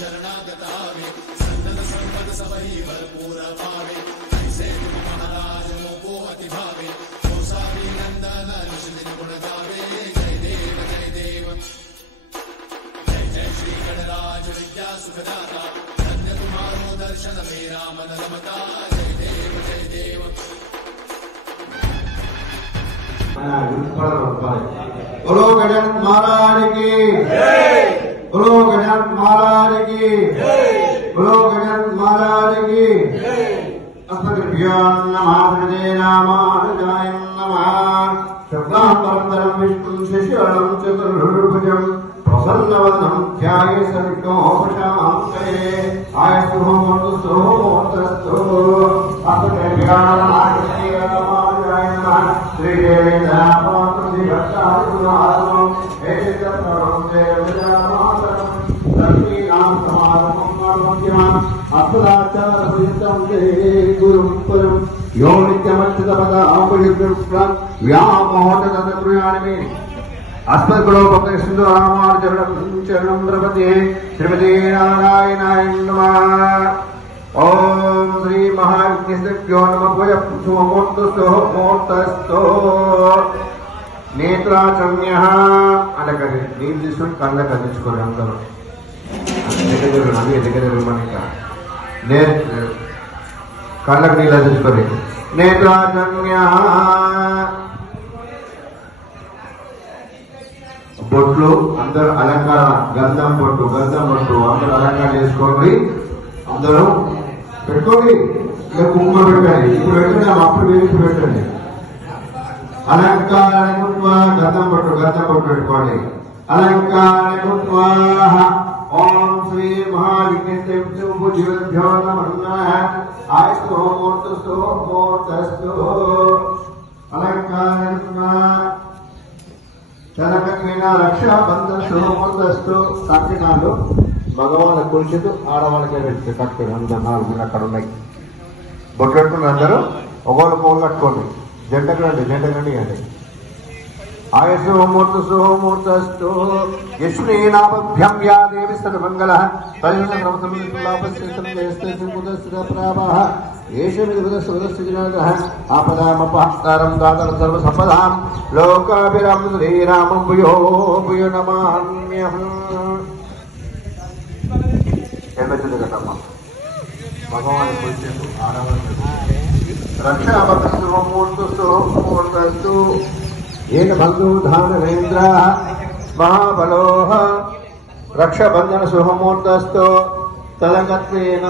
शरणागतावे संतत संपद सबहि भरपूर भावे ऐसे तुम महाराज मोको अति भावे गोसावी नंदन निशिदिन गुण गावे जय देव जय देव जय जय श्री गणराज विद्या सुखदाता धन्य तुम्हारो दर्शन मेरा मन रमता जय देव जय देव। बोलो गजानन महाराज की जय, बोलो गजानन महाराज की जय, बोलो गजानन महाराज की जय। अस्मद्भ्यो नमः भगवते रामानुजाय नमः। शुक्लांबरधरं विष्णुं शशिवर्णं चतुर्भुजं प्रसन्नवदनं ध्यायेत् सर्वविघ्नोपशान्तये। आयस्तु होमस्तु होमस्तु। अस्मद्भ्यो नमः भगवते रामानुजाय नमः। यो नित्यमच्युतपदाम्बुजं अस्मद्गुणोपदेशो रामानुजं द्रवते श्रीमते नारायणाय नमः। ओम श्री महाविष्णुभ्यो नमः। मूर्तस्थो नेत्राचम्य अलगरे नील తీసుకొని కళ్ళకి అందించుకోండి అందరూ దగ్గర మనక కళ్ళకి నీళ్ళు అందించుకోండి నేత్రాచమ్య బొట్లు అందరూ అలంకార గంధం బొట్టు అందరూ అలంకారం చేసుకోండి అందరూ పెట్టుకోండి ఇక కుంకుమ పెట్టండి ఇప్పుడు పెట్టండి అప్పుడు వేసి పెట్టండి अलंकार गंधम पट्टू पेट्कोंडि अलंकार ओम श्री महाविघ्नेश्वराभ्यो नमः। आयस्तु मूर्तस्तु मूर्तस्तु अलंकार चलकत्वेन रक्षा बंधस्तु मूर्तस्तु तक्किनालु मगवाళ్ళ కుర్చీతో ఆడవాళ్ళకే పెట్టి కట్టుకోండి అందరూ నాలుగు అక్కడ ఉన్నాయి బొట్టు పెట్టుకుని అందరూ ఒకళ్ళు పోలు కట్టుకోండి జంటకు రండి అండి आयसो मूर्तस्तु यश्रीनाभ्यं या देवी सर्वमङ्गलः आपदामपहस्तारं दातरं सर्वसम्पदां लोकाभिरामं श्रीरामं भूयो भूयो नमाम्यहम्। भगवान् रक्षाबंधस्तु मूर्तस्तु येन बन्धुधानवेन्द्र महाबलोः रक्षाबंधन सुहमूर्तस्तु तलगत्वेन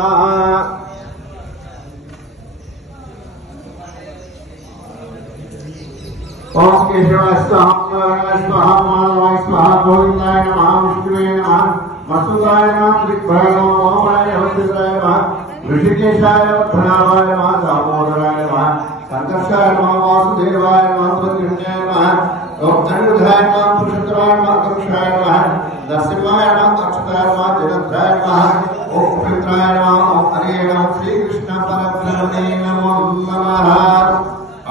ओम केशवाय स्वाहा माधवाय स्वाहा गोविंदाय नमः विष्णुवे नमः मस्तुकाय नमः त्रिभुवनाय नमः ऋषिकेशाय प्रणवाय नमः दामोदराय नमः संकर्षाय नमः वासुदेवाय नमः प्रद्युम्नाय नमः ओम धनुर्धराय नमः पुरुषोत्तमाय नमः करुषाय नमः नरसिंहाय नमः अच्युताय नमः जगद्धाय नमः ओम पवित्राय नमः ओम हरे नमः श्री कृष्ण परब्रह्मणे नमो नमः।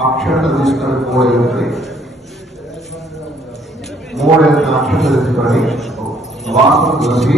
अक्षर తీసుకొని మూడు అక్షరాలు తీసుకొని వాసన చూసి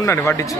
ఉండండి వడ్డించి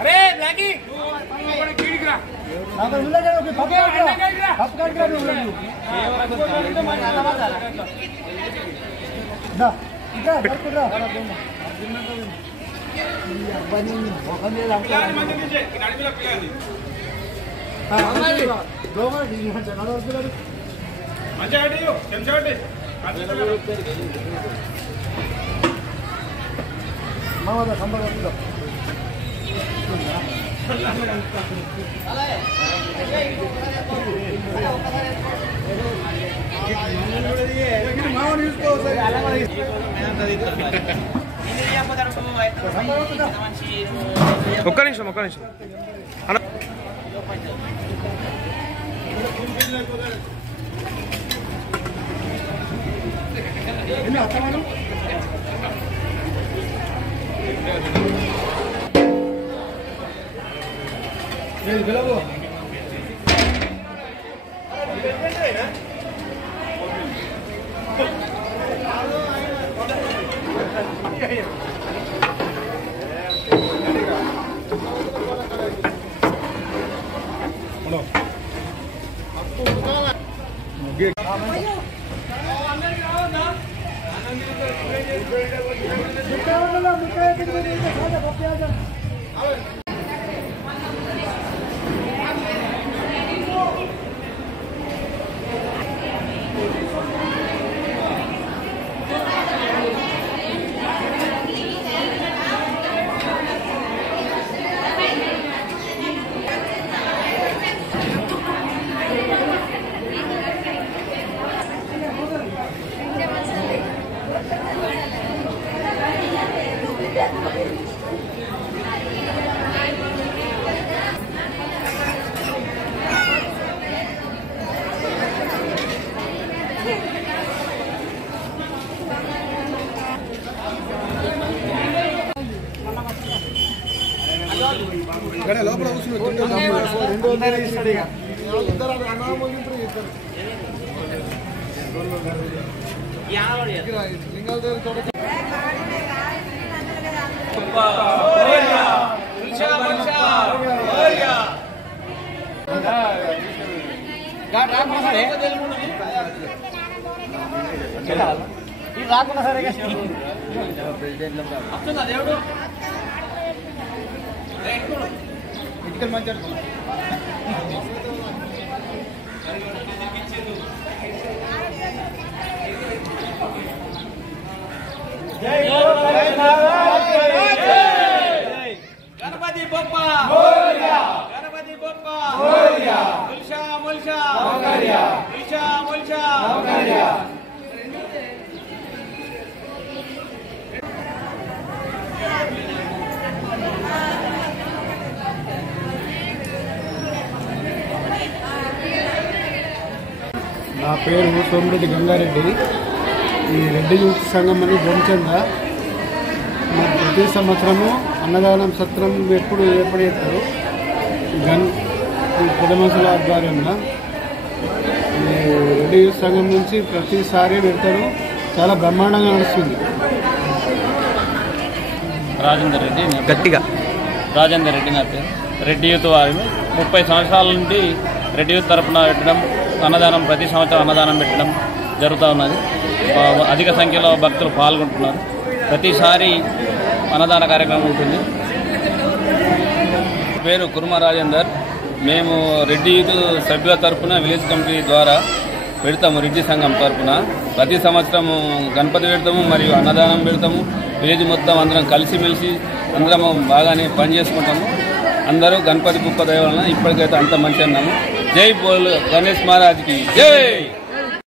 अरे ब्लैकी ఒక్క నిమిషం అన్న లోపల రాకుండా సరే దేవుడు ఇటుకలు మంచి గణపతి బొప్ప గణపతి బొప్ప ముల్షా ముల్షా ముల్షా ముల్షా నా పేరు సోమిరెడ్డి గంగారెడ్డి. ఈ రెడ్డి యూత్ సంఘం అని బొంచంద ప్రతి సంవత్సరము అన్నదానం సత్రం ఎప్పుడు ఏర్పాటు చేస్తారు ఈ పెద్ద మనుషుల ఆధ్వర్యంలో. ఈ రెడ్డి యూత్ సంఘం నుంచి ప్రతిసారి పెడతారు, చాలా బ్రహ్మాండంగా నడుస్తుంది. రాజేందర్ రెడ్డి గట్టిగా రాజేందర్ రెడ్డి నా పేరు. రెడ్డి యూత్ వారి 30 సంవత్సరాల నుండి రెడ్డి యూత్ తరఫున పెట్టడం, అన్నదానం ప్రతి సంవత్సరం అన్నదానం పెట్టడం జరుగుతూ ఉన్నది. అధిక సంఖ్యలో భక్తులు పాల్గొంటున్నారు. ప్రతిసారి అన్నదాన కార్యక్రమం ఉంటుంది. పేరు కుర్మ రాజేందర్. మేము రెడ్డి యూత్ సభ్యుల తరఫున విలేజ్ కమిటీ ద్వారా పెడతాము. రెడ్డి సంఘం తరఫున ప్రతి సంవత్సరం గణపతి పెడతాము, మరియు అన్నదానం పెడతాము. విలేజ్ మొత్తం అందరం కలిసిమెలిసి అందరము బాగానే పనిచేసుకుంటాము. అందరూ గణపతి బుప్ప దయ వలన ఇప్పటికైతే అంత మంచి అన్నాము. జై బోల్ గణేష్ మహారాజ్కి జై.